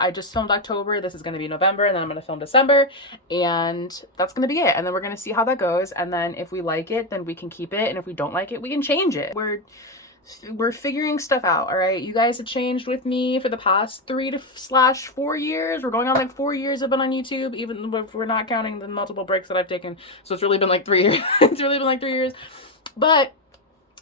I just filmed October. This is going to be November, and then I'm going to film December, and that's going to be it. And then we're going to see how that goes. And then if we like it, then we can keep it. And if we don't like it, we can change it. We're figuring stuff out. All right. You guys have changed with me for the past 3 to/4 years. We're going on like 4 years I've been on YouTube, even if we're not counting the multiple breaks that I've taken. So it's really been like 3 years. It's really been like 3 years. But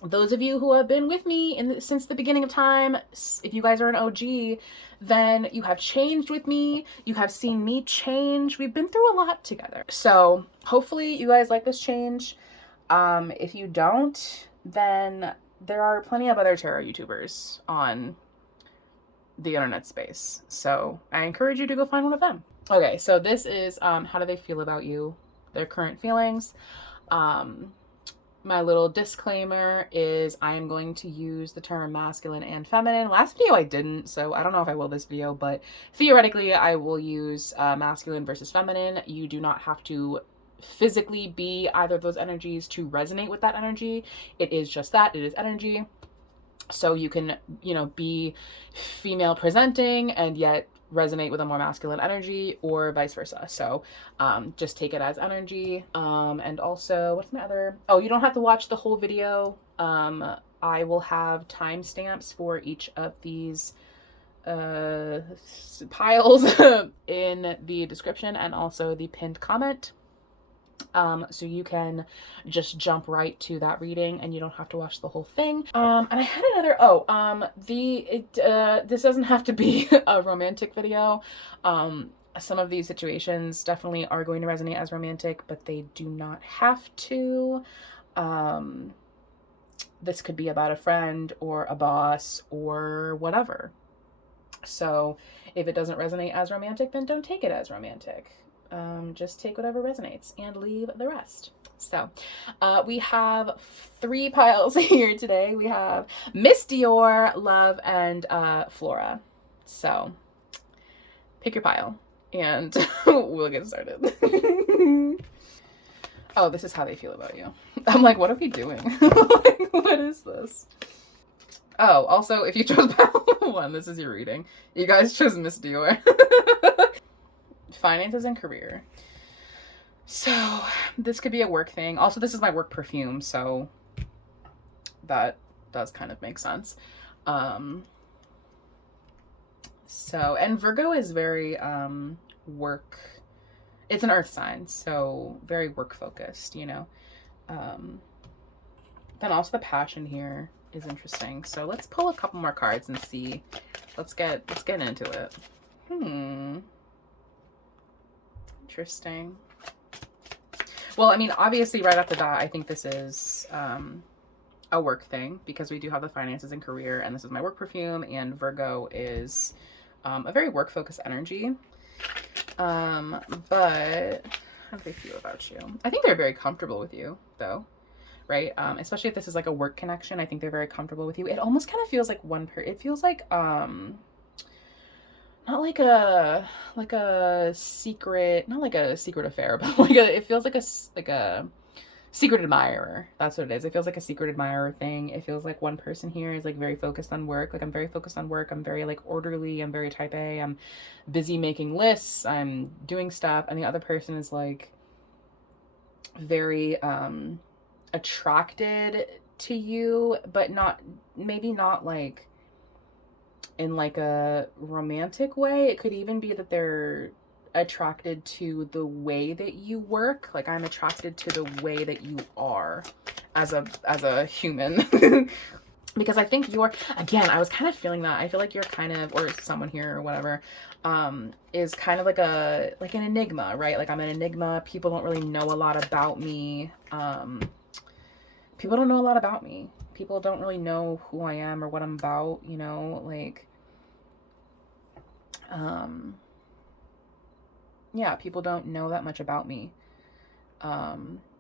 those of you who have been with me since the beginning of time, if you guys are an OG, then you have changed with me. You have seen me change. We've been through a lot together. So hopefully you guys like this change. If you don't, then there are plenty of other tarot YouTubers on the internet space. So I encourage you to go find one of them. Okay, so this is how do they feel about you, their current feelings. My little disclaimer is I am going to use the term masculine and feminine. Last video I didn't, so I don't know if I will this video, but theoretically I will use masculine versus feminine. You do not have to physically be either of those energies to resonate with that energy. It is just that, it is energy. So you can, be female presenting and yet resonate with a more masculine energy, or vice versa. So just take it as energy. And also, what's my other, you don't have to watch the whole video. I will have timestamps for each of these piles in the description and also the pinned comment. So you can just jump right to that reading and you don't have to watch the whole thing. And I had another, this doesn't have to be a romantic video. Some of these situations definitely are going to resonate as romantic, but they do not have to. This could be about a friend or a boss or whatever. So if it doesn't resonate as romantic, then don't take it as romantic. Just take whatever resonates and leave the rest. So we have 3 piles here today. We have Miss Dior, Love, and Flora. So pick your pile and we'll get started. Oh, this is how they feel about you. I'm like, what are we doing? Like, what is this? Oh, also, if you chose pile 1, this is your reading. You guys chose Miss Dior. Finances and career. So this could be a work thing. Also, this is my work perfume, so that does kind of make sense. And Virgo is very work. It's an earth sign, so very work focused, Then also the passion here is interesting. So let's pull a couple more cards and see. Let's get into it. Interesting. Well, I mean, obviously right off the bat, I think this is a work thing because we do have the finances and career, and this is my work perfume, and Virgo is a very work focused energy. But how do they feel about you? I think they're very comfortable with you though, right? Especially if this is like a work connection, I think they're very comfortable with you. It almost kind of feels like it feels like not like a secret, not like a secret affair, but it feels like a secret admirer. That's what it is. It feels like a secret admirer thing. It feels like one person here is like very focused on work. Like, I'm very focused on work. I'm very like orderly. I'm very type A. I'm busy making lists. I'm doing stuff. And the other person is like very attracted to you, but maybe not like in like a romantic way. It could even be that they're attracted to the way that you work. Like, I'm attracted to the way that you are as a human. Because I think again, I was kind of feeling that. I feel like you're kind of, or someone here or whatever, is kind of like an enigma, right? Like, I'm an enigma. People don't really know a lot about me. People don't know a lot about me. People don't really know who I am or what I'm about, like, yeah, people don't know that much about me,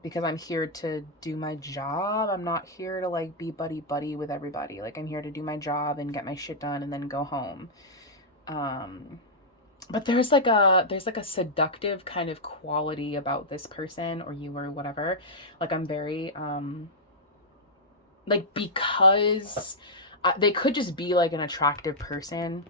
because I'm here to do my job. I'm not here to like be buddy with everybody. Like, I'm here to do my job and get my shit done and then go home. But there's like a seductive kind of quality about this person or you or whatever. Like, I'm very, like, because they could just be like an attractive person,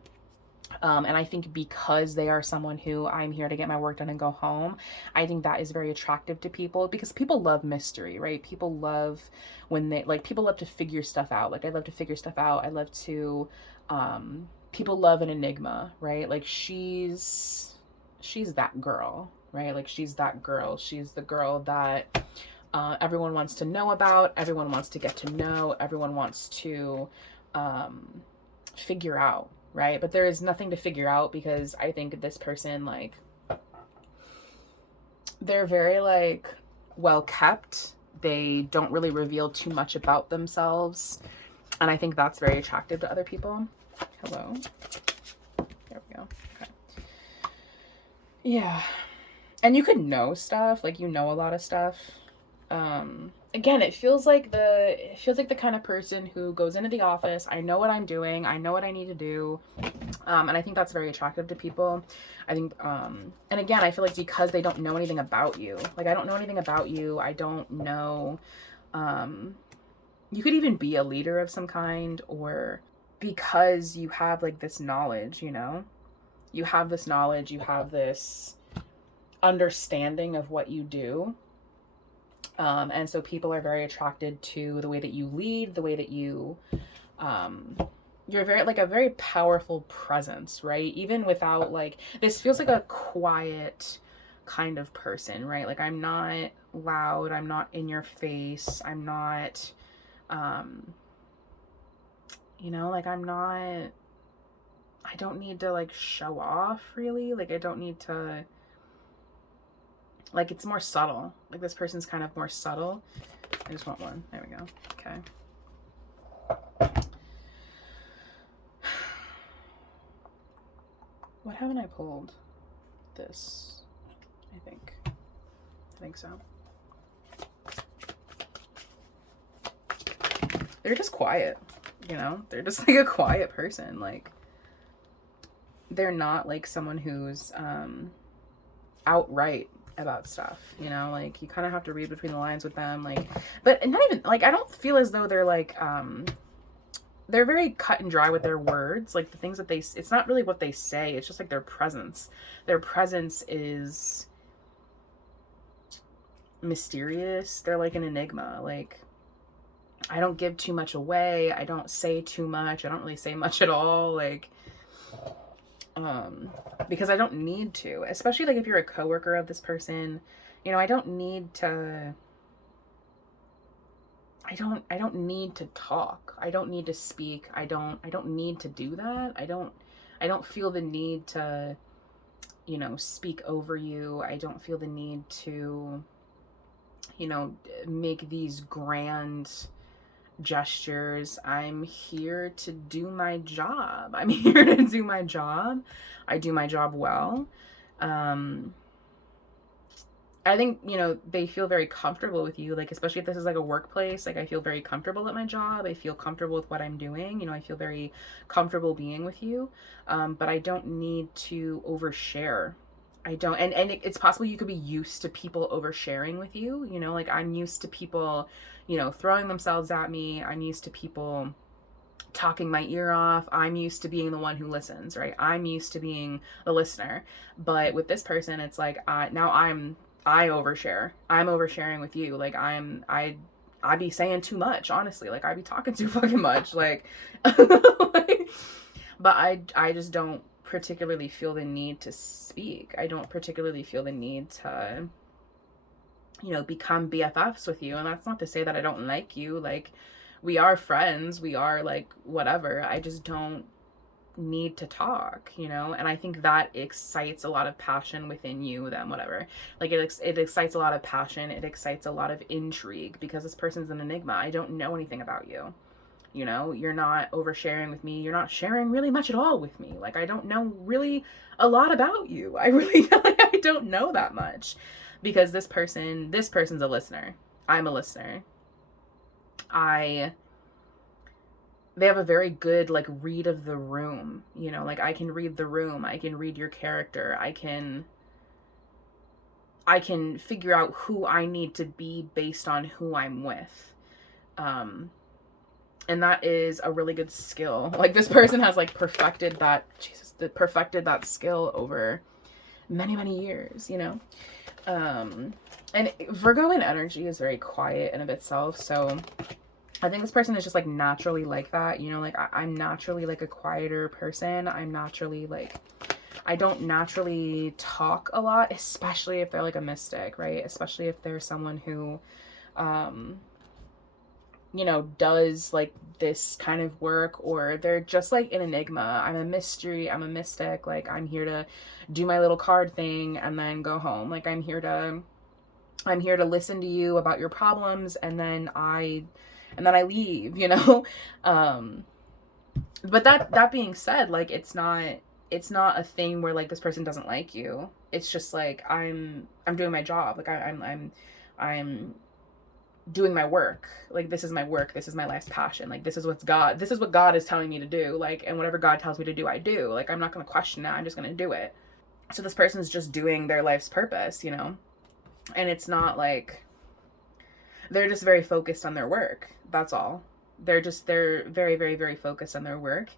And I think because they are someone who I'm here to get my work done and go home, I think that is very attractive to people because people love mystery, right? People love when they like people love to figure stuff out. Like I love to figure stuff out. I love to people love an enigma, right? Like she's that girl, right? Like she's that girl. She's the girl that everyone wants to know about, everyone wants to get to know, everyone wants to figure out, right? But there is nothing to figure out because I think this person, like, they're very, like, well kept. They don't really reveal too much about themselves. And I think that's very attractive to other people. Hello. There we go. Okay. Yeah. And you could know stuff, like, you know a lot of stuff. Again, it feels like the kind of person who goes into the office. I know what I'm doing. I know what I need to do. And I think that's very attractive to people. I think, and again, I feel like because they don't know anything about you, like I don't know anything about you. I don't know, you could even be a leader of some kind, or because you have like this knowledge, you know, you have this knowledge, you have this understanding of what you do. And so people are very attracted to the way that you lead, the way that you, you're very, like a very powerful presence, right? Even without like, this feels like a quiet kind of person, right? Like I'm not loud, I'm not in your face, I'm not, you know, like I'm not, I don't need to like show off really. Like I don't need to, like it's more subtle. Like this person's kind of more subtle. I just want one. There we go. Okay. What haven't I pulled? This, I think so. They're just quiet, you know? They're just like a quiet person. Like they're not like someone who's outright about stuff, you know, like you kind of have to read between the lines with them, like, but not even like, I don't feel as though they're like they're very cut and dry with their words, like the things that they, it's not really what they say, it's just like their presence is mysterious. They're like an enigma. Like I don't give too much away, I don't say too much, I don't really say much at all, like because I don't need to, especially like if you're a coworker of this person, you know, I don't need to talk. I don't need to speak. I don't need to do that. I don't feel the need to, you know, speak over you. I don't feel the need to, you know, make these grand gestures. I'm here to do my job. I'm here to do my job. I do my job well. I think, you know, they feel very comfortable with you, like especially if this is like a workplace. Like I feel very comfortable at my job. I feel comfortable with what I'm doing. You know, I feel very comfortable being with you. But I don't need to overshare. I don't, and it's possible you could be used to people oversharing with you, you know, like I'm used to people, you know, throwing themselves at me. I'm used to people talking my ear off. I'm used to being the one who listens, right? I'm used to being the listener. But with this person, it's like, now I overshare. I'm oversharing with you. Like I be saying too much, honestly. Like I be talking too fucking much. Like, like, but I just don't particularly feel the need to speak. I don't particularly feel the need to, you know, become BFFs with you. And that's not to say that I don't like you. Like we are friends, we are like whatever. I just don't need to talk, you know. And I think that excites a lot of passion within you, then whatever. Like it excites a lot of passion, it excites a lot of intrigue, because this person's an enigma. I don't know anything about you. You know, you're not oversharing with me. You're not sharing really much at all with me. Like, I don't know really a lot about you. I really I don't know that much, because this person's a listener. I'm a listener. They have a very good, like, read of the room. You know, like, I can read the room. I can read your character. I can figure out who I need to be based on who I'm with. And that is a really good skill. Like this person has like perfected that. Jesus, perfected that skill over many, many years, you know? And Virgo in energy is very quiet in of itself. So I think this person is just like naturally like that, you know, like I'm naturally like a quieter person. I'm naturally like, I don't naturally talk a lot, especially if they're like a mystic, right? Especially if they're someone who, you know, does like this kind of work, or they're just like an enigma. I'm a mystery, I'm a mystic. Like I'm here to do my little card thing and then go home. Like I'm here to listen to you about your problems, and then I leave, you know? But that being said, like it's not a thing where like this person doesn't like you. It's just like I'm doing my job. Like I'm doing my work. Like this is my work. This is my life's passion. Like this is what God is telling me to do. Like, and whatever God tells me to do, I do. Like I'm not going to question it. I'm just going to do it. So this person's just doing their life's purpose, you know? And it's not like, they're just very focused on their work. That's all. They're very, very, very focused on their work.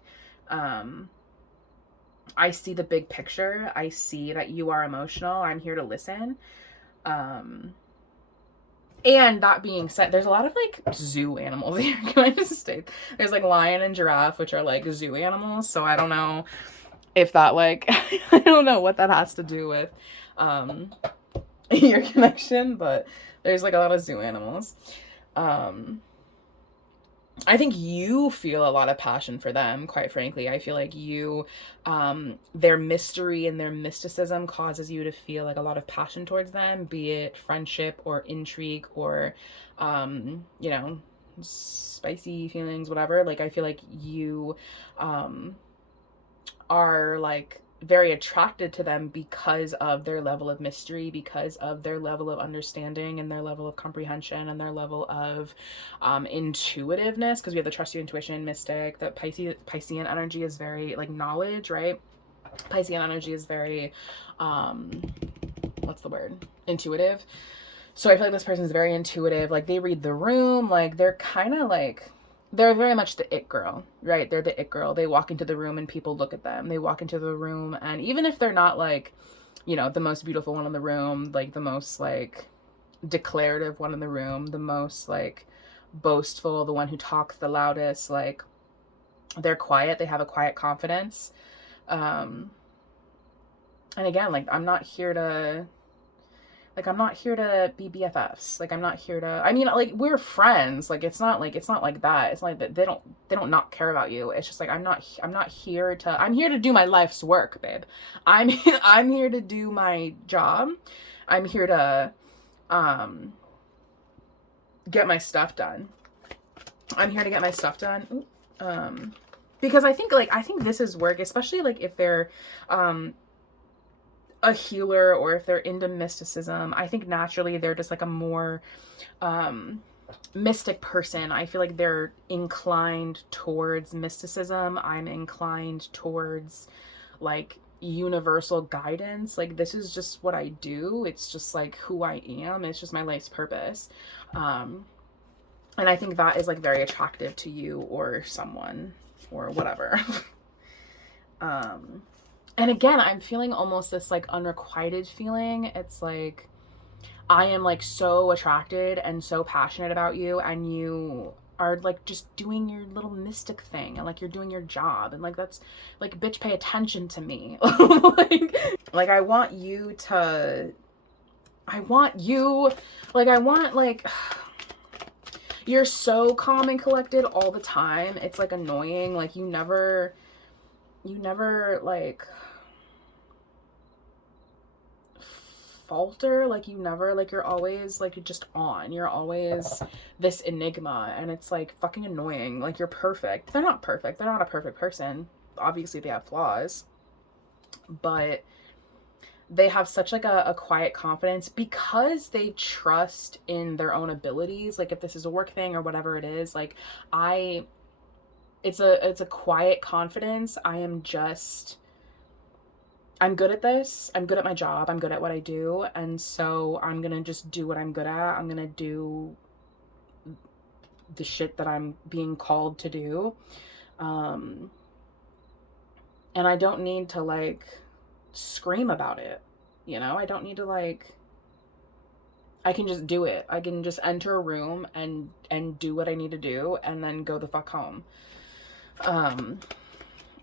I see the big picture. I see that you are emotional. I'm here to listen. And that being said, there's a lot of like zoo animals here. Can I just state? There's like lion and giraffe, which are like zoo animals. So I don't know if that like, I don't know what that has to do with your connection, but there's like a lot of zoo animals. I think you feel a lot of passion for them, quite frankly. I feel like you, their mystery and their mysticism causes you to feel like a lot of passion towards them, be it friendship or intrigue or, you know, spicy feelings, whatever. Like, I feel like you, are like very attracted to them because of their level of mystery, because of their level of understanding and their level of comprehension and their level of intuitiveness, because we have the trust your intuition mystic. That Piscean energy is very like knowledge, right? Piscean energy is very what's the word, intuitive. So I feel like this person is very intuitive. Like they read the room. Like they're kind of like, they're very much the it girl, right? They're the it girl. They walk into the room and people look at them. They walk into the room, and even if they're not like, you know, the most beautiful one in the room, like the most like declarative one in the room, the most like boastful, the one who talks the loudest, like they're quiet. They have a quiet confidence. And again, like I'm not here to be BFFs. Like I'm not here to, I mean, like we're friends. Like it's not like that. It's like that they don't not care about you. It's just like I'm not here to, I'm here to do my life's work, babe. I'm here to do my job. I'm here to get my stuff done. I'm here to get my stuff done. Because I think this is work, especially like if they're a healer or if they're into mysticism. I think naturally they're just like a more mystic person. I feel like they're inclined towards mysticism. I'm inclined towards like universal guidance. Like this is just what I do. It's just like who I am. It's just my life's purpose. And I think that is like very attractive to you or someone or whatever. And again, I'm feeling almost this like unrequited feeling. It's like I am like so attracted and so passionate about you, and you are like just doing your little mystic thing, and like you're doing your job, and like that's like, bitch, pay attention to me. like I want you're so calm and collected all the time. It's like annoying. Like you never like falter. Like you never, like you're always like just on. You're always this enigma, and it's like fucking annoying. Like you're perfect. They're not perfect. They're not a perfect person. Obviously they have flaws, but they have such like a quiet confidence because they trust in their own abilities. Like if this is a work thing or whatever it is, like it's a quiet confidence. I'm good at this. I'm good at my job. I'm good at what I do. And so I'm going to just do what I'm good at. I'm going to do the shit that I'm being called to do. And I don't need to like scream about it. I don't need to like, I can just do it. I can just enter a room and do what I need to do and then go the fuck home.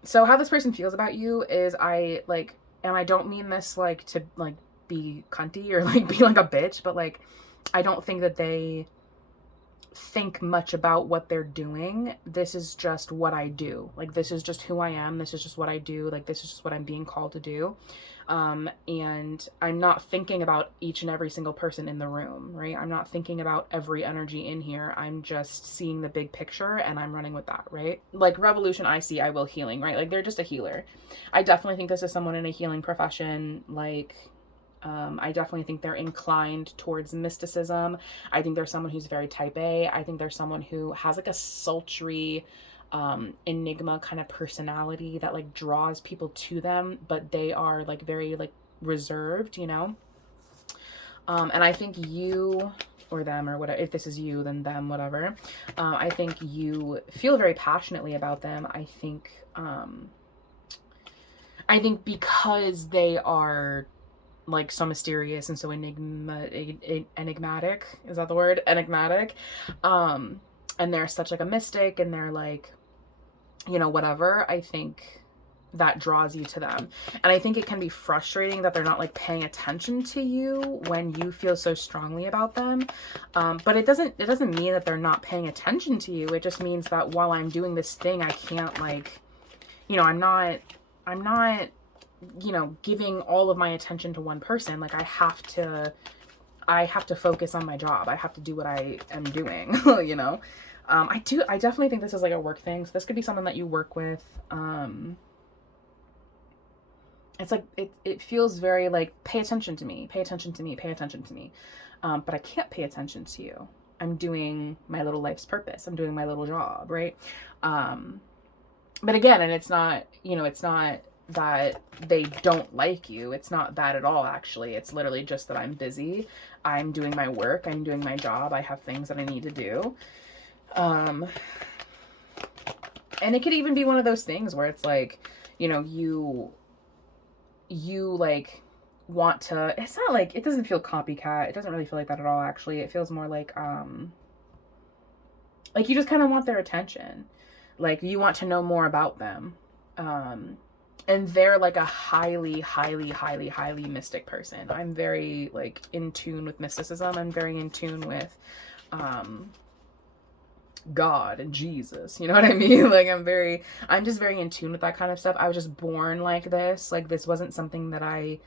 So how this person feels about you is I like, and I don't mean this like to like be cunty or like be like a bitch, but like I don't think that they think much about what they're doing. This is just what I do. Like, this is just who I am. This is just what I do. Like, this is just what I'm being called to do. And I'm not thinking about each and every single person in the room, right? I'm not thinking about every energy in here. I'm just seeing the big picture and I'm running with that, right? Like, Revolution, I see, I will healing, right? Like, they're just a healer. I definitely think this is someone in a healing profession. Like, I definitely think they're inclined towards mysticism. I think there's someone who's very type A. I think there's someone who has like a sultry, enigma kind of personality that like draws people to them, but they are like very like reserved, And I think you or them or whatever, if this is you, then them, whatever. I think you feel very passionately about them. I think because they are like so mysterious and so enigmatic, is that the word? Enigmatic. And they're such like a mystic and they're like, whatever. I think that draws you to them. And I think it can be frustrating that they're not like paying attention to you when you feel so strongly about them. But it doesn't mean that they're not paying attention to you. It just means that while I'm doing this thing, I can't like, I'm not giving all of my attention to one person. Like, I have to focus on my job. I have to do what I am doing, I definitely think this is like a work thing. So this could be someone that you work with. It's like, it feels very like, pay attention to me, pay attention to me, pay attention to me. But I can't pay attention to you. I'm doing my little life's purpose. I'm doing my little job. Right. But again, and it's not, it's not that they don't like you. It's not that at all, actually. It's literally just that I'm busy. I'm doing my work. I'm doing my job. I have things that I need to do. And it could even be one of those things where it's like, you like want to, it's not like, it doesn't feel copycat. It doesn't really feel like that at all, actually. It feels more like you just kind of want their attention. Like, you want to know more about them. And they're like a highly, highly, highly, highly mystic person. I'm very like in tune with mysticism. I'm very in tune with God and Jesus. You know what I mean? Like, I'm just very in tune with that kind of stuff. I was just born like this. Like, this wasn't something that I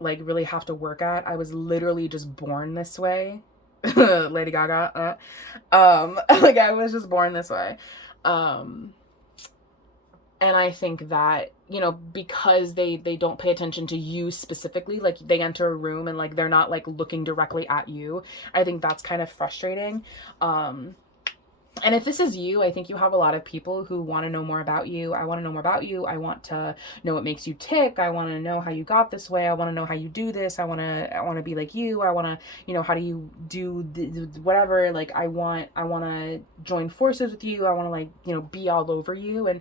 like really have to work at. I was literally just born this way. Lady Gaga. Like, I was just born this way. And I think that, because they don't pay attention to you specifically, like they enter a room and like they're not like looking directly at you. I think that's kind of frustrating. And if this is you, I think you have a lot of people who want to know more about you. I want to know more about you. I want to know what makes you tick. I want to know how you got this way. I want to know how you do this. I want to be like you. I want to, how do you do whatever? Like, I want to join forces with you. I want to like, be all over you. And,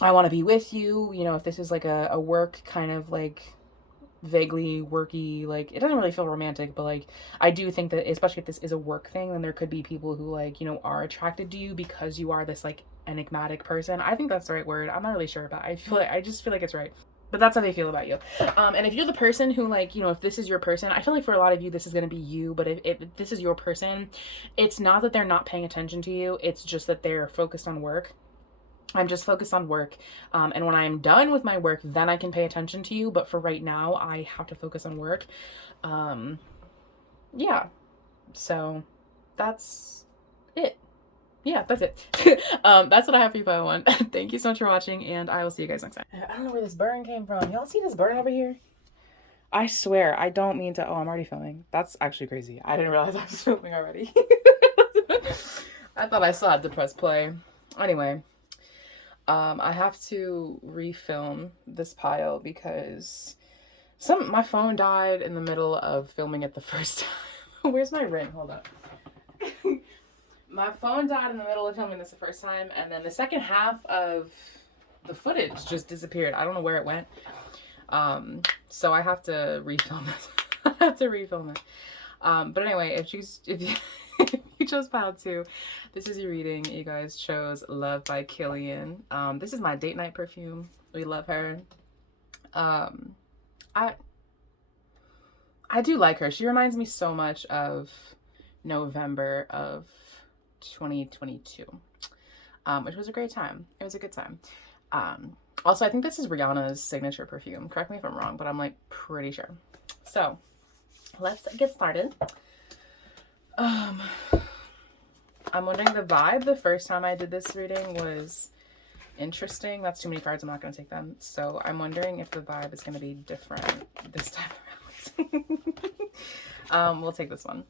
I want to be with you, if this is like a work kind of like vaguely worky, like, it doesn't really feel romantic, but like I do think that, especially if this is a work thing, then there could be people who like, are attracted to you because you are this like enigmatic person. I think that's the right word. I'm not really sure, but I just feel like it's right. But that's how they feel about you. And if you're the person who like, if this is your person, I feel like for a lot of you, this is going to be you. But if this is your person, it's not that they're not paying attention to you. It's just that they're focused on work. I'm just focused on work. And when I'm done with my work, then I can pay attention to you. But for right now, I have to focus on work. Yeah. So that's it. Yeah, that's it. That's what I have for you, 501. Thank you so much for watching, and I will see you guys next time. I don't know where this burn came from. Y'all see this burn over here? I swear, I don't mean to. Oh, I'm already filming. That's actually crazy. I didn't realize I was filming already. I thought I still had to press play. Anyway. I have to refilm this pile because my phone died in the middle of filming it the first time. Where's my ring? Hold up. My phone died in the middle of filming this the first time, and then the second half of the footage just disappeared. I don't know where it went. So I have to refilm it. I have to refilm it. But anyway, if you if you chose pile 2, this is your reading. You guys chose Love by Killian. This is my date night perfume. We love her. I do like her. She reminds me so much of November of 2022, which was a great time. It was a good time. Also, I think this is Rihanna's signature perfume. Correct me if I'm wrong, but I'm like pretty sure. So let's get started. I'm wondering, the vibe the first time I did this reading was interesting. That's too many cards. I'm not going to take them. So I'm wondering if the vibe is going to be different this time around. We'll take this one.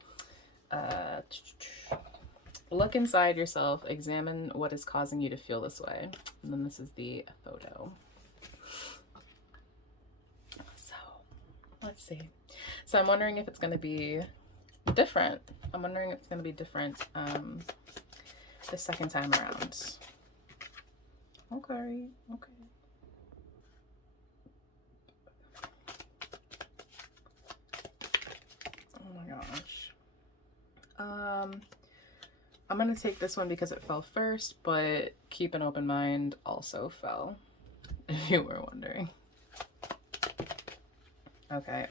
Look inside yourself. Examine what is causing you to feel this way. And then this is the photo. So let's see. So I'm wondering if it's going to be different. I'm wondering if it's going to be different the second time around. Okay. Oh my gosh. I'm gonna take this one because it fell first, but Keep an Open Mind also fell, if you were wondering. Okay,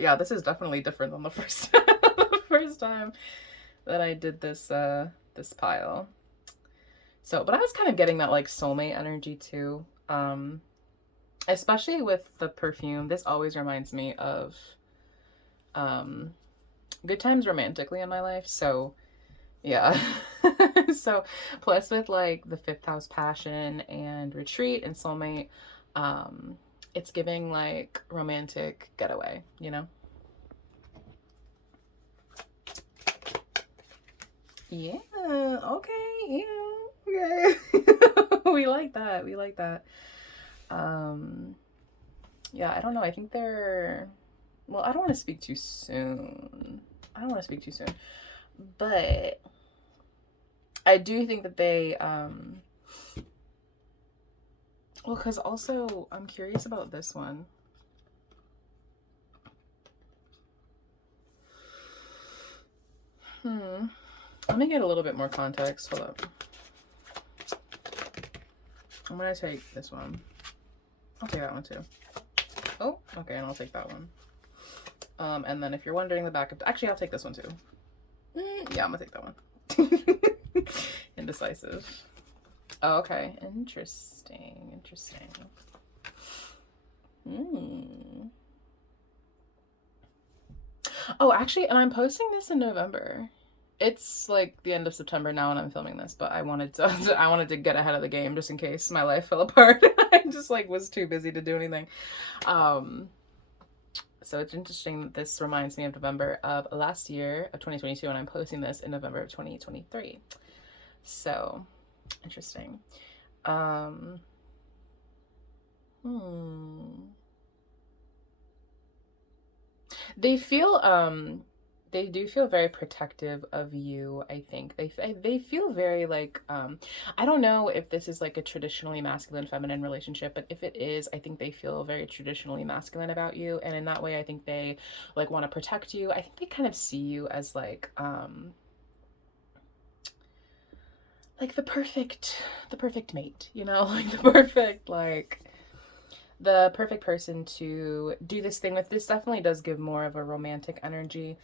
yeah, this is definitely different than the first the first time that I did this this pile. So, but I was kind of getting that like soulmate energy too. Especially with the perfume. This always reminds me of good times romantically in my life. So yeah. So plus with like the 5th house passion and retreat and soulmate, it's giving like romantic getaway, you know? Yeah, okay, yeah, okay. We like that. Yeah, I don't know. I think they're, well, I don't want to speak too soon. But I do think that they, well, because also I'm curious about this one. Let me get a little bit more context. Hold up. I'm gonna take this one. I'll take that one too. Oh, okay, and I'll take that one. And then if you're wondering the back of, actually, I'll take this one too. Yeah, I'm gonna take that one. Indecisive. Oh, okay, interesting. Oh, actually, and I'm posting this in November. It's like the end of September now when I'm filming this, but I wanted to get ahead of the game just in case my life fell apart. I just like was too busy to do anything. So it's interesting that this reminds me of November of last year of 2022, and I'm posting this in November of 2023. So interesting. They feel they do feel very protective of you. I think they feel very like I don't know if this is like a traditionally masculine feminine relationship, but if it is, I think they feel very traditionally masculine about you, and in that way I think they like want to protect you. I think they kind of see you as like the perfect mate, you know, like the perfect person to do this thing with. This definitely does give more of a romantic energy.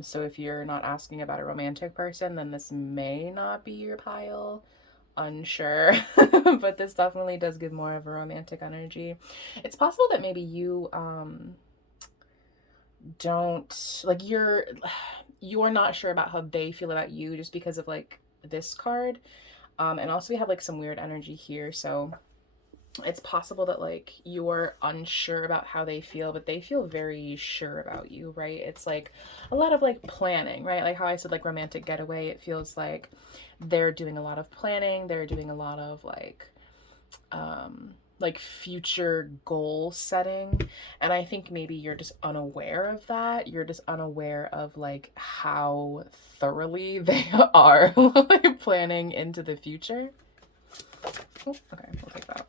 So if you're not asking about a romantic person, then this may not be your pile. Unsure. But this definitely does give more of a romantic energy. It's possible that maybe you don't like, you're not sure about how they feel about you just because of like this card. And also we have like some weird energy here, so it's possible that like you're unsure about how they feel, but they feel very sure about you, right? It's like a lot of like planning, right? Like how I said, like romantic getaway, it feels like they're doing a lot of planning. They're doing a lot of like future goal setting. And I think maybe you're just unaware of that. You're just unaware of like how thoroughly they are like planning into the future. Oh, okay, we'll take that.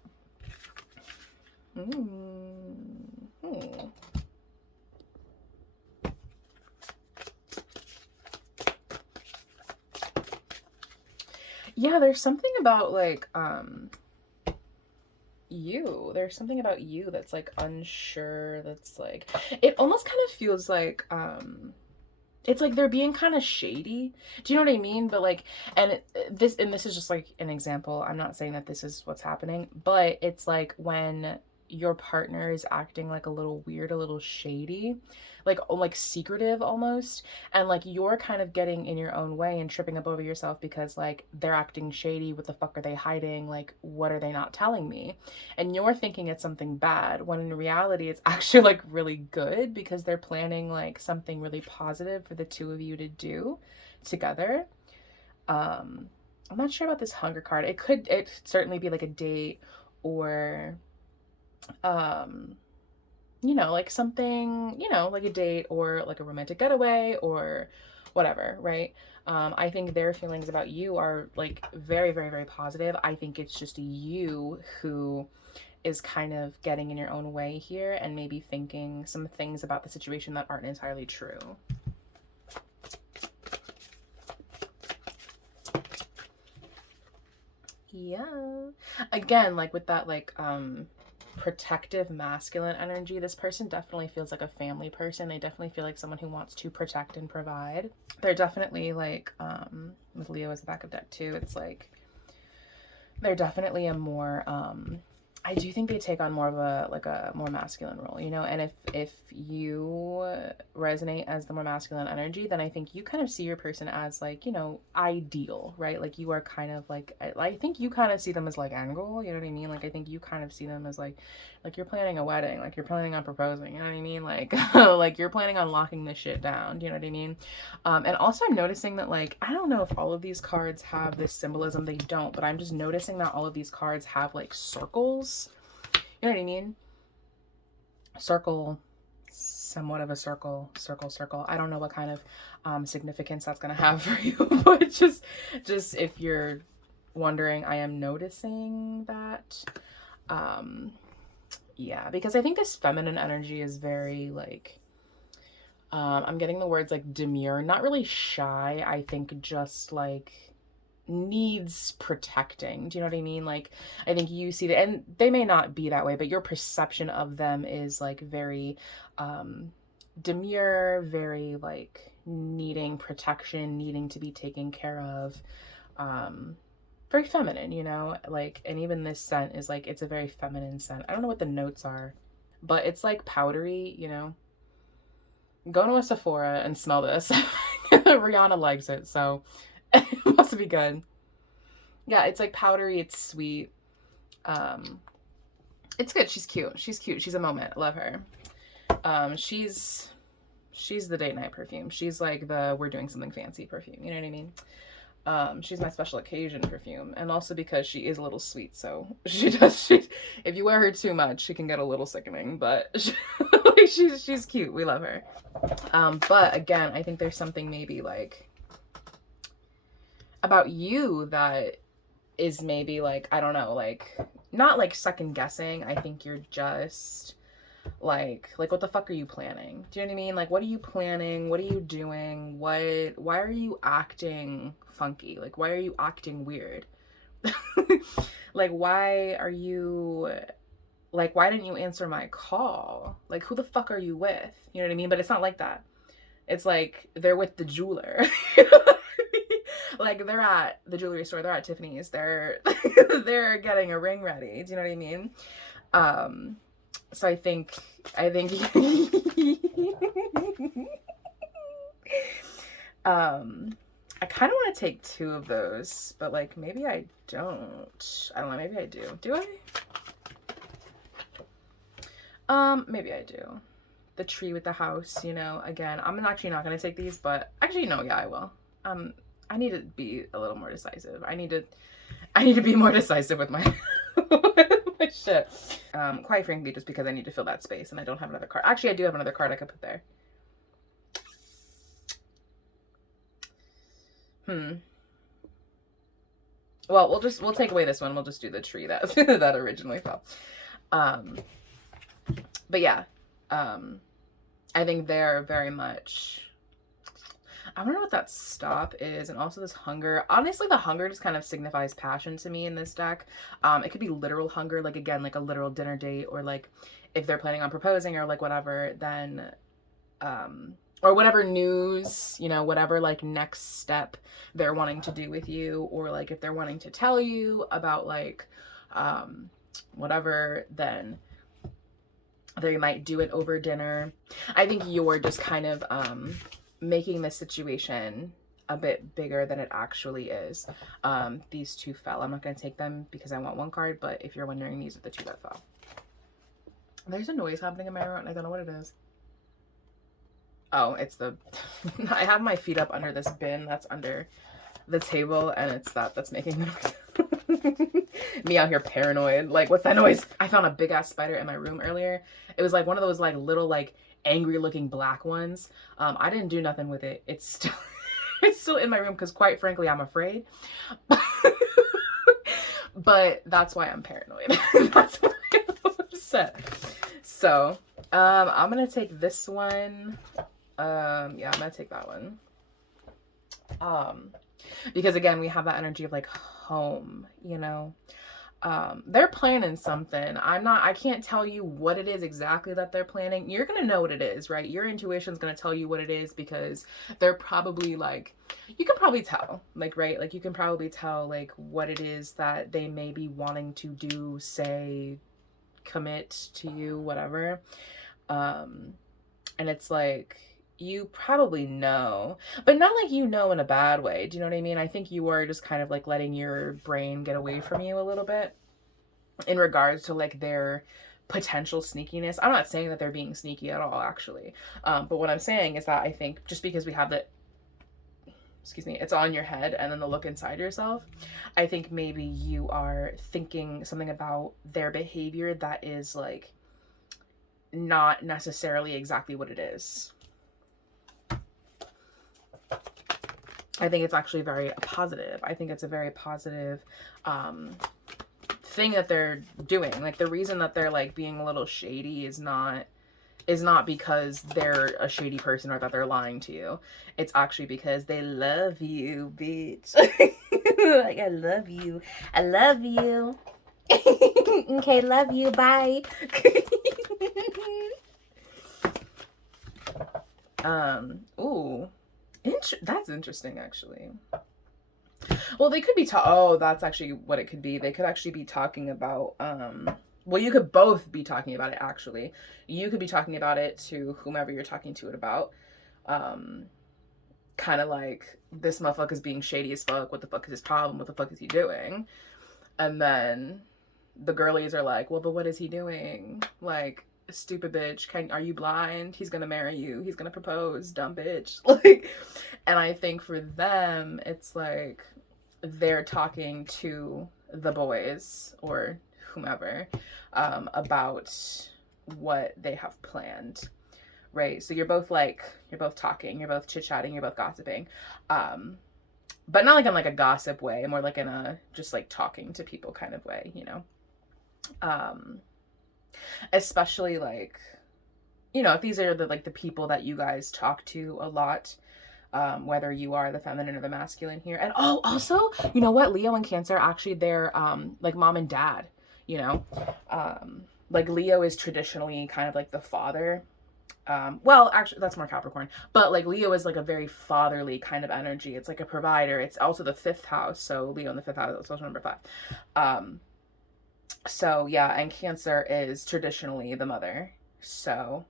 Mm-hmm. Yeah, there's something about like there's something about you that's like unsure, that's like, it almost kind of feels like it's like they're being kind of shady. Do you know what I mean? But like, and this is just like an example. I'm not saying that this is what's happening, but it's like when your partner is acting like a little weird, a little shady, like secretive almost, and like you're kind of getting in your own way and tripping up over yourself because like they're acting shady. What the fuck are they hiding? Like, what are they not telling me? And you're thinking it's something bad when in reality it's actually like really good because they're planning like something really positive for the two of you to do together. I'm not sure about this hunger card. It certainly be like a date, or like something, like a date or like a romantic getaway or whatever, right? I think their feelings about you are like very, very, very positive. I think it's just you who is kind of getting in your own way here and maybe thinking some things about the situation that aren't entirely true. Yeah. Again, like with that like protective masculine energy, this person definitely feels like a family person. They definitely feel like someone who wants to protect and provide. They're definitely like with Leo as the back of deck too, it's like they're definitely a more I do think they take on more of a more masculine role, and if you resonate as the more masculine energy, then I think you kind of see your person as like, ideal, right? Like you are kind of like, I think you kind of see them as like end goal, you know what I mean? Like I think you kind of see them as like you're planning a wedding, like you're planning on proposing, you know what I mean? Like like you're planning on locking this shit down, do you know what I mean? And also I'm noticing that like, I don't know if all of these cards have this symbolism, they don't, but I'm just noticing that all of these cards have like circles. You know what I mean? Circle, somewhat of a circle. I don't know what kind of significance that's gonna have for you, but just if you're wondering, I am noticing that. Yeah, because I think this feminine energy is very like, I'm getting the words like demure, not really shy. I think just like needs protecting. Do you know what I mean? Like I think you see that, and they may not be that way, but your perception of them is like very demure, very like needing protection, needing to be taken care of, very feminine, like, and even this scent is like, it's a very feminine scent. I don't know what the notes are, but it's like powdery, go to a Sephora and smell this. Rihanna likes it, so it must be good. Yeah, it's like powdery, it's sweet. It's good. She's cute. She's a moment. Love her. She's the date night perfume. She's like the we're doing something fancy perfume. You know what I mean? She's my special occasion perfume, and also because she is a little sweet, so if you wear her too much, she can get a little sickening, but she's cute. We love her. But again, I think there's something maybe like about you that is maybe like, I don't know, like not like second guessing. I think you're just like what the fuck are you planning? Do you know what I mean? Like, what are you planning? What are you doing? Why are you acting funky? Like, why are you acting weird? Like, why didn't you answer my call? Like, who the fuck are you with? You know what I mean? But it's not like that. It's like they're with the jeweler. You know what I mean? Like they're at the jewelry store, they're at Tiffany's, they're they're getting a ring ready. Do you know what I mean? So I think I kind of want to take two of those, but like maybe I don't. I don't know, maybe I do. Do I? Maybe I do. The tree with the house, again, I'm actually not going to take these, but actually no, yeah, I will. I need to be a little more decisive. I need to be more decisive with my my shit. Quite frankly, just because I need to fill that space and I don't have another card. Actually, I do have another card I could put there. well, we'll take away this one. We'll just do the tree that that originally fell. But yeah, I think they're very much. I wonder what that stop is, and also this hunger. Honestly, the hunger just kind of signifies passion to me in this deck. It could be literal hunger, like again, like a literal dinner date, or like if they're planning on proposing or like whatever, then or whatever news, you know, whatever like next step they're wanting to do with you, or like if they're wanting to tell you about like whatever, then they might do it over dinner. I think you're just kind of making the situation a bit bigger than it actually is. These two fell. I'm not going to take them because I want one card, but if you're wondering, these are the two that fell. There's a noise happening in my room and I don't know what it is. Oh, it's the I have my feet up under this bin that's under the table, and it's that's making the noise. Me out here paranoid, like, what's that noise? I found a big ass spider in my room earlier. It was like one of those like little like angry looking black ones. I didn't do nothing with it. It's still it's still in my room because quite frankly I'm afraid. But that's why I'm paranoid. That's why I'm upset. So I'm gonna take this one. Yeah, I'm gonna take that one. Because again, we have that energy of like home, you know. They're planning something. I can't tell you what it is exactly that they're planning. You're gonna know what it is, right? Your intuition's gonna tell you what it is, because they're probably like, you can probably tell, like, right? Like you can probably tell like what it is that they may be wanting to do, say, commit to you, whatever. And it's like, you probably know, but not like, you know, in a bad way. Do you know what I mean? I think you are just kind of like letting your brain get away from you a little bit in regards to like their potential sneakiness. I'm not saying that they're being sneaky at all, actually. But what I'm saying is that I think just because we have that, excuse me, it's on your head and then the look inside yourself, I think maybe you are thinking something about their behavior that is like not necessarily exactly what it is. I think it's actually very positive. I think it's a very positive thing that they're doing. Like the reason that they're like being a little shady is not because they're a shady person or that they're lying to you. It's actually because they love you, bitch. Like, I love you. I love you. Okay, love you. Bye. Ooh. That's interesting, actually. Well, they could be oh, that's actually what it could be. They could actually be talking about well, you could both be talking about it, actually. You could be talking about it to whomever you're talking to it about. Kind of like, this motherfucker's being shady as fuck. What the fuck is his problem? What the fuck is he doing? And then the girlies are like, well, but what is he doing? Like, stupid bitch, are you blind? He's gonna marry you, he's gonna propose, dumb bitch. Like, and I think for them it's like they're talking to the boys or whomever about what they have planned, right? So you're both talking, you're both chit-chatting, you're both gossiping, but not like in like a gossip way, more like in a just like talking to people kind of way, you know. Especially like, you know, if these are the people that you guys talk to a lot, whether you are the feminine or the masculine here. And oh, also, you know what, Leo and Cancer, actually, they're like mom and dad, you know. Like Leo is traditionally kind of like the father. Well, actually, that's more Capricorn, but like Leo is like a very fatherly kind of energy. It's like a provider. It's also the 5th house, so Leo in the 5th house, that's also number 5. So yeah, and Cancer is traditionally the mother. So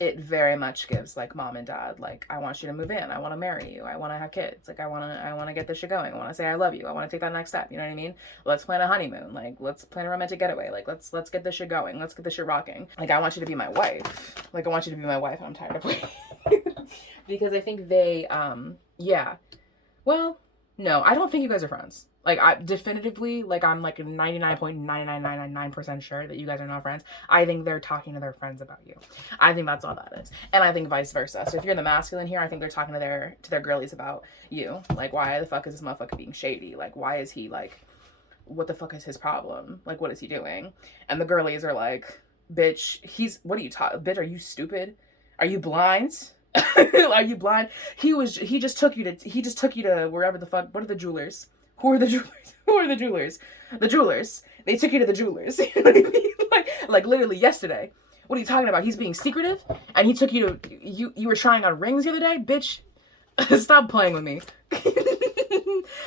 it very much gives like mom and dad, like, I want you to move in, I want to marry you, I want to have kids, like I want to get this shit going, I want to say I love you, I want to take that next step, you know what I mean? Let's plan a honeymoon, like let's plan a romantic getaway, like let's get this shit going, let's get this shit rocking. Like, I want you to be my wife. Like, I want you to be my wife and I'm tired of waiting. Because I think they yeah, well, no, I don't think you guys are friends. Like, I definitively, like, I'm like 99.99999% sure that you guys are not friends. I think they're talking to their friends about you. I think that's all that is. And I think vice versa. So if you're the masculine here, I think they're talking to their girlies about you. Like, why the fuck is this motherfucker being shady? Like, why is he like, what the fuck is his problem? Like, what is he doing? And the girlies are like, bitch, what are you talking? Bitch, are you stupid? Are you blind? Are you blind? He just took you to wherever the fuck. What are the jewelers? Who are the jewelers? Who are the jewelers? The jewelers. They took you to the jewelers. You know what I mean? Like literally yesterday. What are you talking about? He's being secretive, and he took you to you were trying on rings the other day, bitch. Stop playing with me.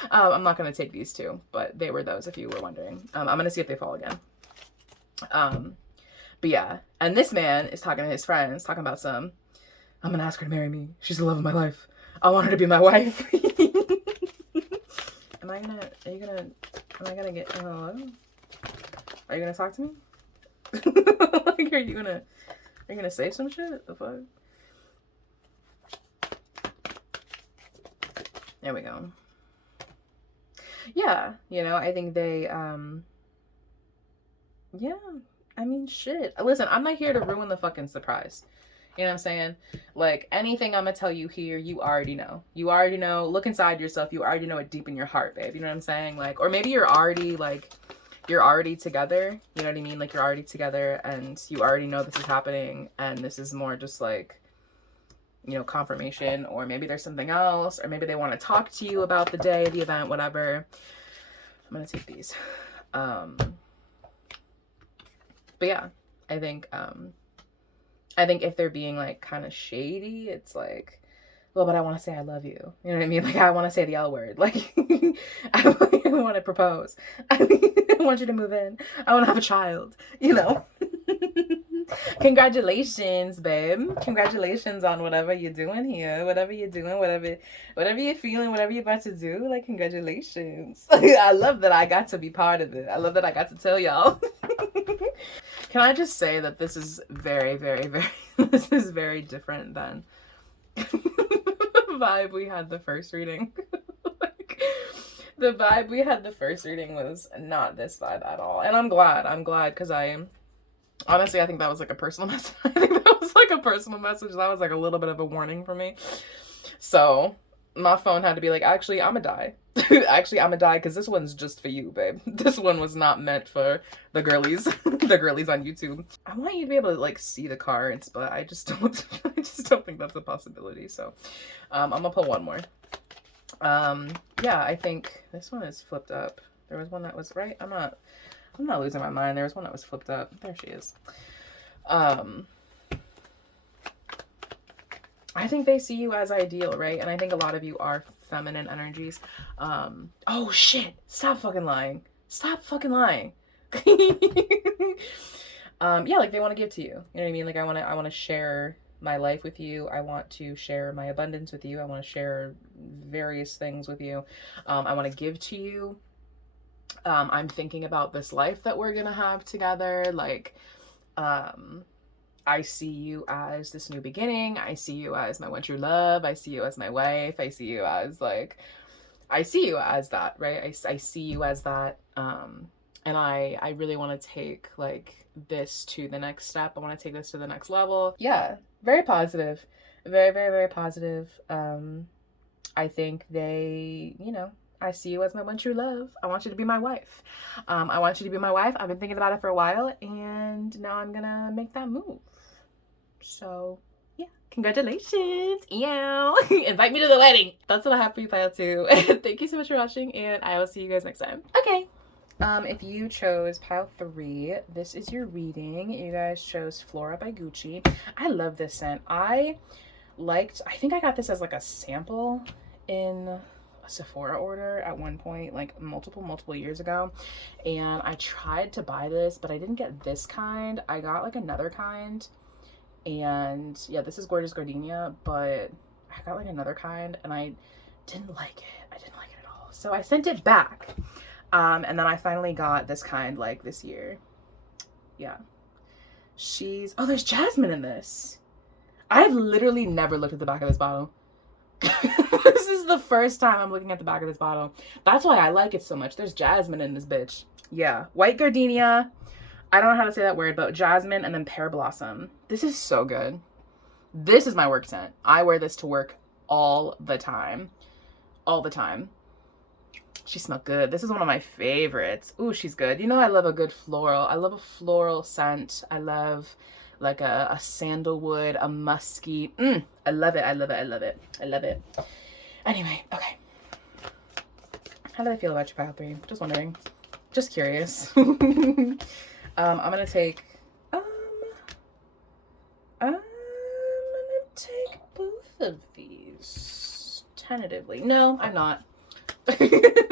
I'm not gonna take these two, but they were those. If you were wondering, I'm gonna see if they fall again. But yeah, and this man is talking to his friends, talking about I'm gonna ask her to marry me. She's the love of my life. I want her to be my wife. Am I gonna get, hello? Are you gonna talk to me? Like, are you gonna say some shit? The fuck? There we go. Yeah, you know, I think they, yeah, I mean, shit. Listen, I'm not here to ruin the fucking surprise. You know what I'm saying? Like, anything I'm gonna tell you here, you already know. You already know. Look inside yourself. You already know it deep in your heart, babe. You know what I'm saying? Like, or maybe you're already together. You know what I mean? Like, you're already together and you already know this is happening, and this is more just like, you know, confirmation, or maybe there's something else, or maybe they want to talk to you about the day, the event, whatever. I'm gonna take these. But yeah, I think if they're being like kind of shady, it's like, well, but I want to say I love you. You know what I mean? Like, I want to say the L word. Like, I want to propose. I want you to move in. I want to have a child, you know? Congratulations, babe. Congratulations on whatever you're doing here. Whatever you're doing, whatever you're feeling, whatever you're about to do. Like, congratulations. I love that I got to be part of it. I love that I got to tell y'all. Can I just say that this is very, very, very, this is very different than the vibe we had the first reading. Like, the vibe we had the first reading was not this vibe at all. And I'm glad, because honestly, I think that was like a personal message. I think that was like a personal message. That was like a little bit of a warning for me. So my phone had to be like, actually, I'm gonna die. Actually, I'm gonna die because this one's just for you, babe. This one was not meant for the girlies, the girlies on YouTube. I want you to be able to like see the cards, but I just don't think that's a possibility. So, I'm gonna pull one more. Yeah, I think this one is flipped up. There was one that was right. I'm not losing my mind. There was one that was flipped up. There she is. I think they see you as ideal, right? And I think a lot of you are feminine energies. Oh shit. Stop fucking lying. Stop fucking lying. Yeah, like they want to give to you. You know what I mean? Like I want to share my life with you. I want to share my abundance with you. I want to share various things with you. I want to give to you. I'm thinking about this life that we're gonna have together. Like, I see you as this new beginning. I see you as my one true love. I see you as my wife. I see you as like, I see you as that, right? I see you as that. And I really want to take like this to the next step. I want to take this to the next level. Yeah, very positive. Very, very, very positive. I think they, you know, I see you as my one true love. I want you to be my wife. I want you to be my wife. I've been thinking about it for a while, and now I'm gonna make that move. So, yeah. Congratulations. Yeah. Invite me to the wedding. That's what I have for you, pile 2. Thank you so much for watching, and I will see you guys next time. Okay. If you chose pile 3, this is your reading. You guys chose Flora by Gucci. I love this scent. I think I got this as like a sample in a Sephora order at one point, like multiple years ago, and I tried to buy this, but I didn't get this kind. I got like another kind, and yeah, this is Gorgeous Gardenia, but I got like another kind and I didn't like it. I didn't like it at all, so I sent it back, and then I finally got this kind like this year. Yeah, oh, there's jasmine in this. I've literally never looked at the back of this bottle. This is the first time I'm looking at the back of this bottle. That's why I like it so much. There's jasmine in this bitch. Yeah. White gardenia. I don't know how to say that word, but jasmine and then pear blossom. This is so good. This is my work scent. I wear this to work all the time. All the time. She smelled good. This is one of my favorites. Ooh, she's good. You know I love a good floral. I love a floral scent. I love like a sandalwood, a musky. I love it. I love it. I love it. I love it. Anyway, okay. How do I feel about your pile 3? Just wondering. Just curious. I'm gonna take both of these tentatively. No, I'm not.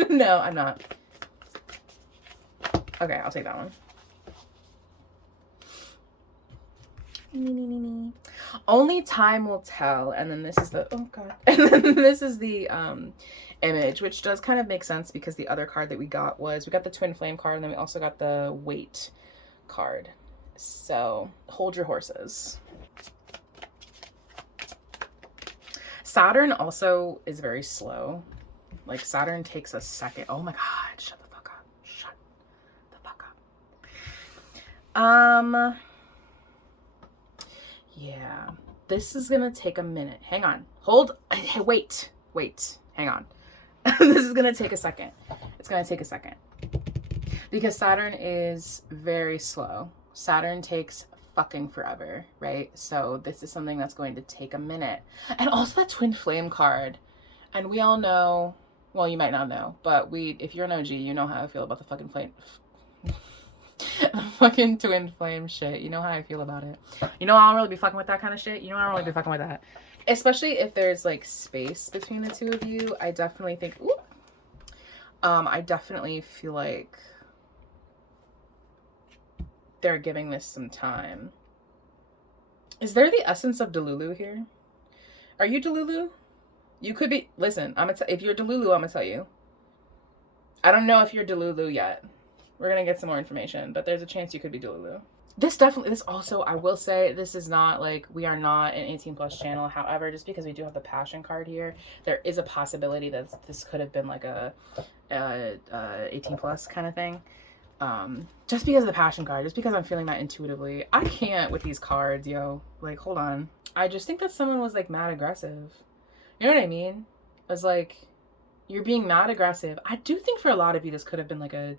No, I'm not. Okay, I'll take that one. Only time will tell. And then this is the, oh god. And then this is the image, which does kind of make sense because the other card that we got the twin flame card, and then we also got the weight card. So hold your horses. Saturn also is very slow. Like Saturn takes a second. Oh my god, shut the fuck up. Shut the fuck up. Yeah. This is gonna take a minute. Hang on. Hold. Wait. Hang on. This is gonna take a second. It's gonna take a second. Because Saturn is very slow. Saturn takes fucking forever, right? So this is something that's going to take a minute. And also that twin flame card. And we all know, well, you might not know, but if you're an OG, you know how I feel about the fucking flame. The fucking twin flame shit. You know how I feel about it. You know I don't really be fucking with that kind of shit. You know I don't really be fucking with that. Especially if there's like space between the two of you. I definitely think, I definitely feel like they're giving this some time. Is there the essence of Delulu here? Are you Delulu? You could be. Listen, if you're Delulu, I'm gonna tell you. I don't know if you're Delulu yet. We're gonna get some more information, but there's a chance you could be Delulu. This also, I will say, this is not like, we are not an 18 plus channel. However, just because we do have the passion card here, there is a possibility that this could have been like a 18 plus kind of thing. Just because of the passion card, just because I'm feeling that intuitively. I can't with these cards, yo. Like, hold on. I just think that someone was like mad aggressive. You know what I mean? It was like, you're being mad aggressive. I do think for a lot of you, this could have been like a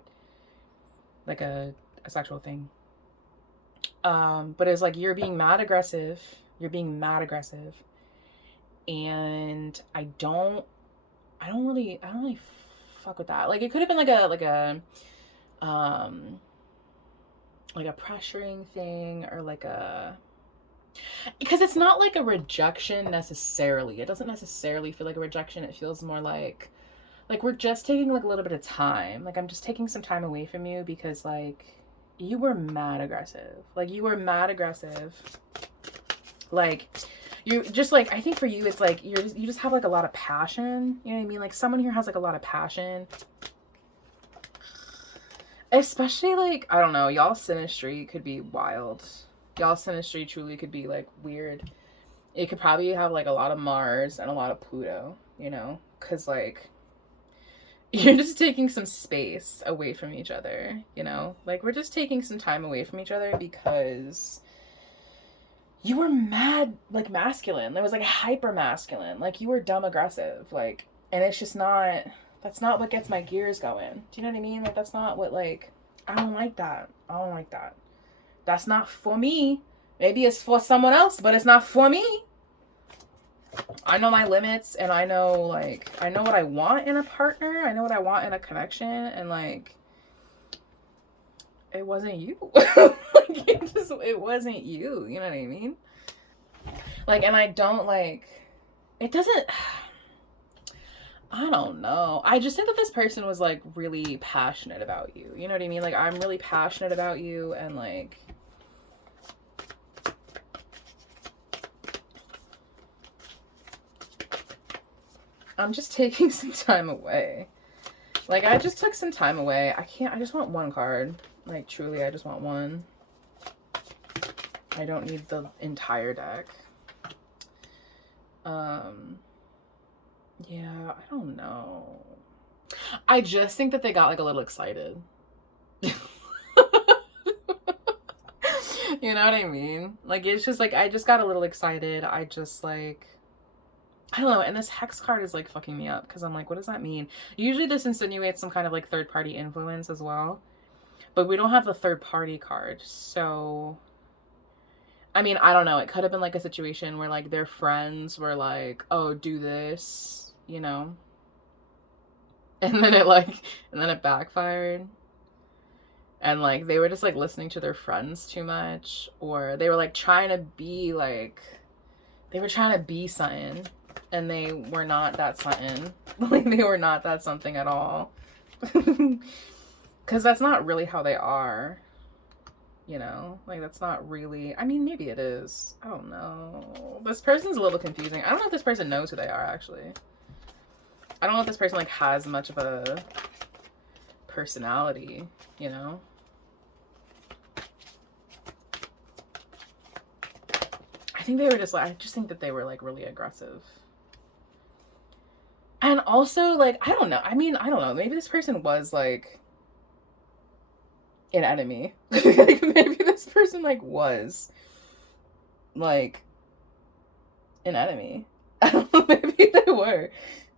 sexual thing. But it's like, you're being mad aggressive. You're being mad aggressive. And I don't really fuck with that. Like, it could have been like a pressuring thing, or because it's not like a rejection necessarily. It doesn't necessarily feel like a rejection. It feels more like we're just taking like a little bit of time. Like, I'm just taking some time away from you because like you were mad aggressive. Like, you were mad aggressive. Like, you just like, I think for you it's like you just have like a lot of passion. You know what I mean? Like, someone here has like a lot of passion. Especially like, I don't know, y'all synastry could be wild. Y'all synastry truly could be like weird. It could probably have like a lot of Mars and a lot of Pluto, you know? Because like, you're just taking some space away from each other, you know? Like, we're just taking some time away from each other because you were mad, like masculine. There was like hyper masculine. Like, you were dumb aggressive. Like, and it's just not, that's not what gets my gears going. Do you know what I mean? Like, that's not what, like, I don't like that. I don't like that. That's not for me. Maybe it's for someone else, but it's not for me. I know my limits, and I know, like, I know what I want in a partner. I know what I want in a connection, and, like, it wasn't you. Like, it wasn't you. You know what I mean? Like, and I don't, like, it doesn't, I don't know. I just think that this person was, like, really passionate about you. You know what I mean? Like, I'm really passionate about you, and, like, I'm just taking some time away. Like, I just took some time away. I just want one card. Like, truly, I just want one. I don't need the entire deck. Yeah, I don't know. I just think that they got like a little excited. You know what I mean? Like, it's just like, I just got a little excited. I just like, I don't know. And this hex card is like fucking me up because I'm like, what does that mean? Usually this insinuates some kind of like third party influence as well. But we don't have the third party card. So, I mean, I don't know. It could have been like a situation where like their friends were like, oh, do this, you know? And then it backfired. And like they were just like listening to their friends too much, or they were like trying to be like, they were trying to be something and they were not that something. Like they were not that something at all. Because that's not really how they are, you know? Like that's not really, I mean, maybe it is. I don't know. This person's a little confusing. I don't know if this person knows who they are, actually. I don't know if this person like has much of a personality, you know? I think they were just like, I just think that they were like really aggressive. And also like, I don't know. I mean, I don't know. Maybe this person was like an enemy. Like maybe this person like was like an enemy. I don't know. Maybe they were.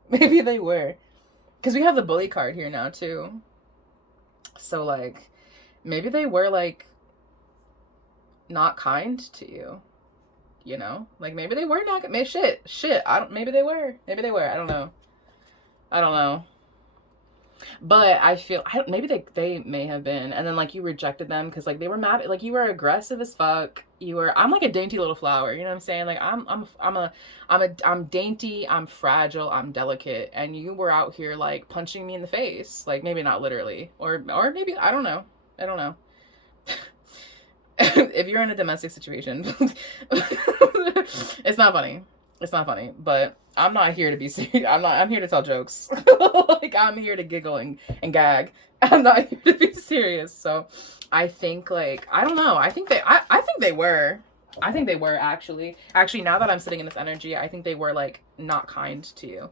Maybe they were. Because we have the bully card here now too. So like, maybe they were like not kind to you. You know, like maybe they were not. Maybe shit. I don't. Maybe they were. Maybe they were. I don't know. I don't know. But I feel maybe they may have been, and then like you rejected them because like they were mad. Like you were aggressive as fuck. You were. I'm like a dainty little flower. You know what I'm saying? Like I'm dainty. I'm fragile. I'm delicate. And you were out here like punching me in the face. Like maybe not literally, or maybe I don't know. I don't know. If you're in a domestic situation, it's not funny. It's not funny, but I'm not here to be serious. I'm here to tell jokes. Like, I'm here to giggle and gag. I'm not here to be serious. So I think, like, I don't know. I think I think they were. I think they were actually. Actually, now that I'm sitting in this energy, I think they were, like, not kind to you.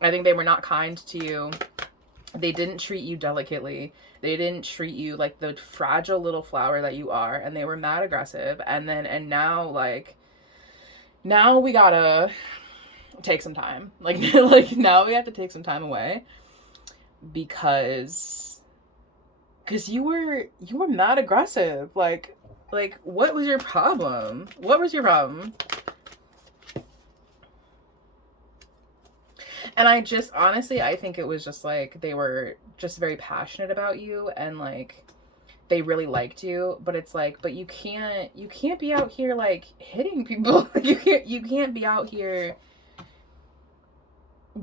I think they were not kind to you. They didn't treat you delicately. They didn't treat you like the fragile little flower that you are, and they were mad aggressive. And now like now we gotta take some time. Like like now we have to take some time away because you were mad aggressive. Like what was your problem? What was your problem? And I just, honestly, I think it was just like they were just very passionate about you and like they really liked you, but it's like, but you can't be out here like hitting people. you can't be out here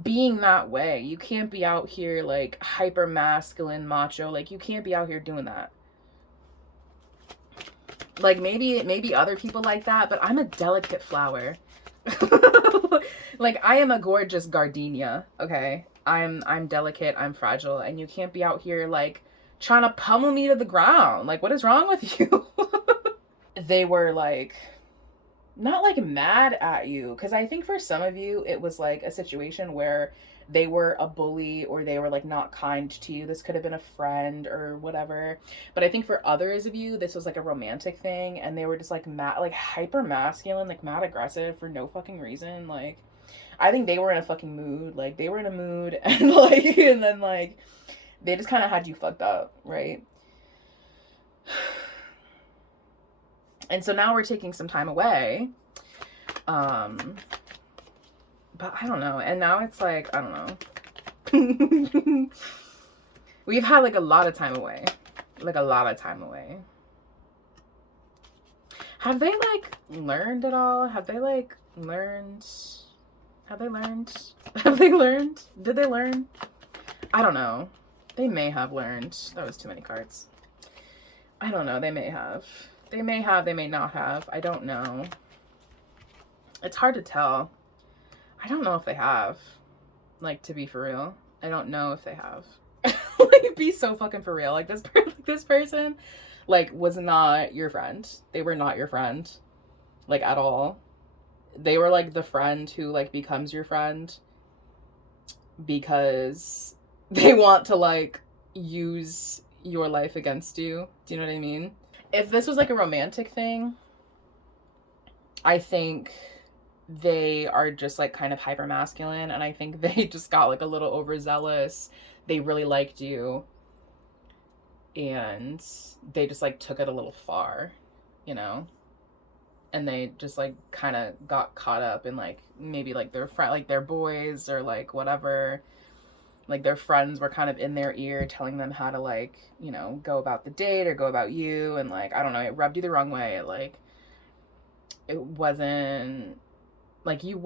being that way. You can't be out here like hyper masculine macho. Like you can't be out here doing that. Like maybe other people like that, but I'm a delicate flower. Like I am a gorgeous gardenia, okay? I'm delicate, I'm fragile, and you can't be out here like trying to pummel me to the ground. Like what is wrong with you? They were like not like mad at you, because I think for some of you it was like a situation where they were a bully or they were like not kind to you. This could have been a friend or whatever. But I think for others of you, this was like a romantic thing and they were just like mad, like hyper masculine, like mad aggressive for no fucking reason. Like I think they were in a fucking mood. Like they were in a mood and like and then like they just kind of had you fucked up, right? And so now we're taking some time away. But I don't know. And now it's like, I don't know. We've had like a lot of time away. Like a lot of time away. Have they like learned at all? Have they like learned? Have they learned? Have they learned? Did they learn? I don't know. They may have learned. That was too many cards. I don't know. They may have. They may have. They may not have. I don't know. It's hard to tell. I don't know if they have. Like, to be for real. I don't know if they have. Like, be so fucking for real. Like, this person, like, was not your friend. They were not your friend. Like, at all. They were, like, the friend who, like, becomes your friend. because they want to like use your life against you. Do you know what I mean? If this was like a romantic thing, I think they are just like kind of hyper masculine, and I think they just got like a little overzealous. They really liked you and they just like took it a little far, you know? And they just like kind of got caught up in like maybe like their friend, like their boys or like whatever, like their friends were kind of in their ear telling them how to like, you know, go about the date or go about you, and like I don't know, it rubbed you the wrong way. It wasn't like you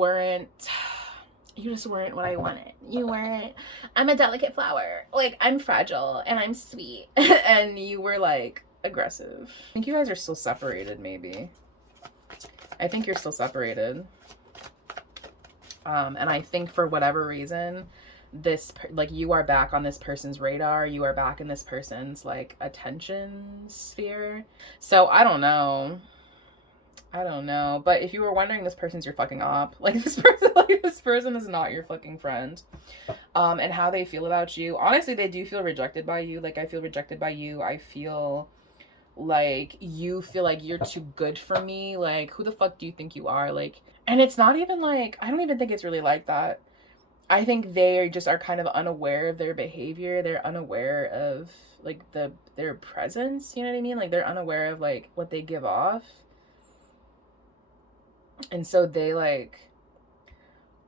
just weren't what I wanted. You weren't, I'm a delicate flower, like I'm fragile and I'm sweet. And you were like aggressive. I think you guys are still separated. Maybe I think you're still separated. And I think for whatever reason, like you are back on this person's radar. You are back in this person's like attention sphere. So I don't know. But if you were wondering, this person's your fucking op. Like this person is not your fucking friend. And how they feel about you. Honestly, they do feel rejected by you. Like I feel rejected by you. I feel like you feel like you're too good for me. Like who the fuck do you think you are? Like, and it's not even like, I don't even think it's really like that. I think they just are kind of unaware of their behavior. They're unaware of like their presence. You know what I mean? Like they're unaware of like what they give off. And so they like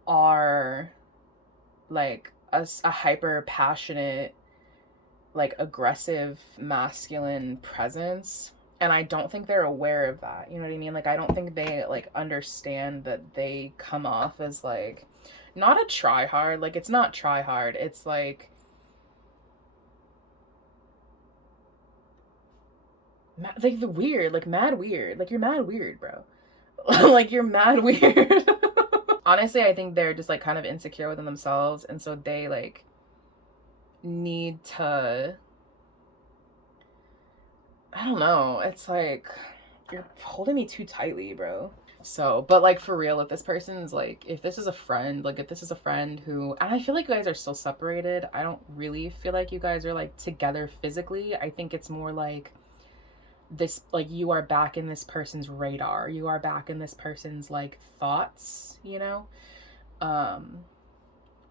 are like a hyper passionate, like aggressive masculine presence. And I don't think they're aware of that. You know what I mean? Like I don't think they like understand that they come off as like not a try hard. Like it's not try hard. It's like the weird, like mad weird. Like you're mad weird, bro. Like you're mad weird. Honestly, I think they're just like kind of insecure within themselves, and so they like need to, I don't know, it's like you're holding me too tightly, bro. So, but like for real, if this person's like, if this is a friend who, and I feel like you guys are still separated. I don't really feel like you guys are like together physically. I think it's more like this, like you are back in this person's radar. You are back in this person's like thoughts, you know?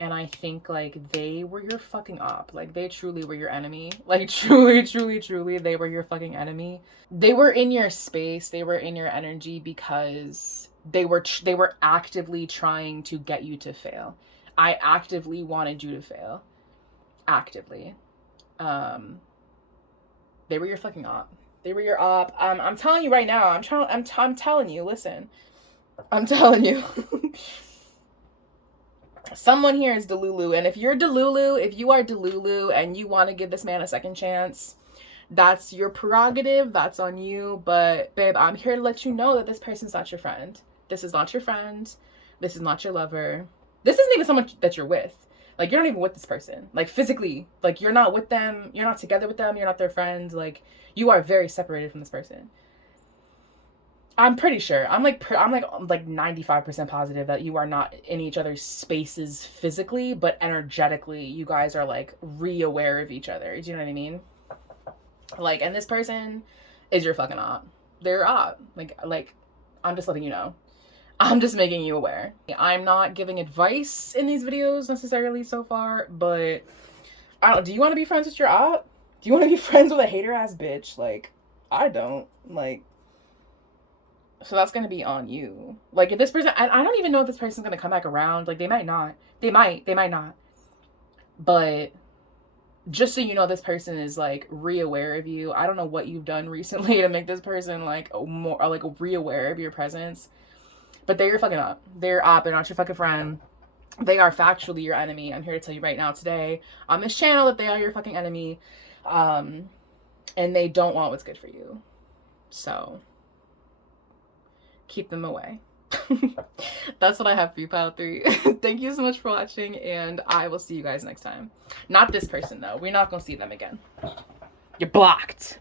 And I think like they were your fucking op. Like they truly were your enemy. Like truly, truly, truly, they were your fucking enemy. They were in your space. They were in your energy because they were actively trying to get you to fail. I actively wanted you to fail. Actively. They were your fucking op. They were your op. I'm telling you right now. I'm telling you. Listen. I'm telling you. Someone here is Delulu, and if you are Delulu and you want to give this man a second chance, that's your prerogative. That's on you. But babe, I'm here to let you know that this person's not your friend. This is not your friend. This is not your lover. This isn't even someone that you're with. Like you're not even with this person. Like physically, like you're not with them. You're not together with them. You're not their friend. Like you are very separated from this person. I'm pretty sure. I'm like 95% positive that you are not in each other's spaces physically, but energetically, you guys are like re-aware of each other. Do you know what I mean? Like, and this person is your fucking op. They're your op. Like, I'm just letting you know. I'm just making you aware. I'm not giving advice in these videos necessarily so far, but I don't. Do you want to be friends with your op? Do you want to be friends with a hater ass bitch? Like, I don't. Like. So that's going to be on you. Like if this person, I don't even know if this person's going to come back around. Like they might not. They might not. But just so you know, this person is like re-aware of you. I don't know what you've done recently to make this person like more like re-aware of your presence. But they're your fucking op. They're op. They're not your fucking friend. They are factually your enemy. I'm here to tell you right now today on this channel that they are your fucking enemy. And they don't want what's good for you. So keep them away. That's what I have for you, pile 3. Thank you so much for watching, and I will see you guys next time. Not this person though. We're not gonna see them again. You're blocked.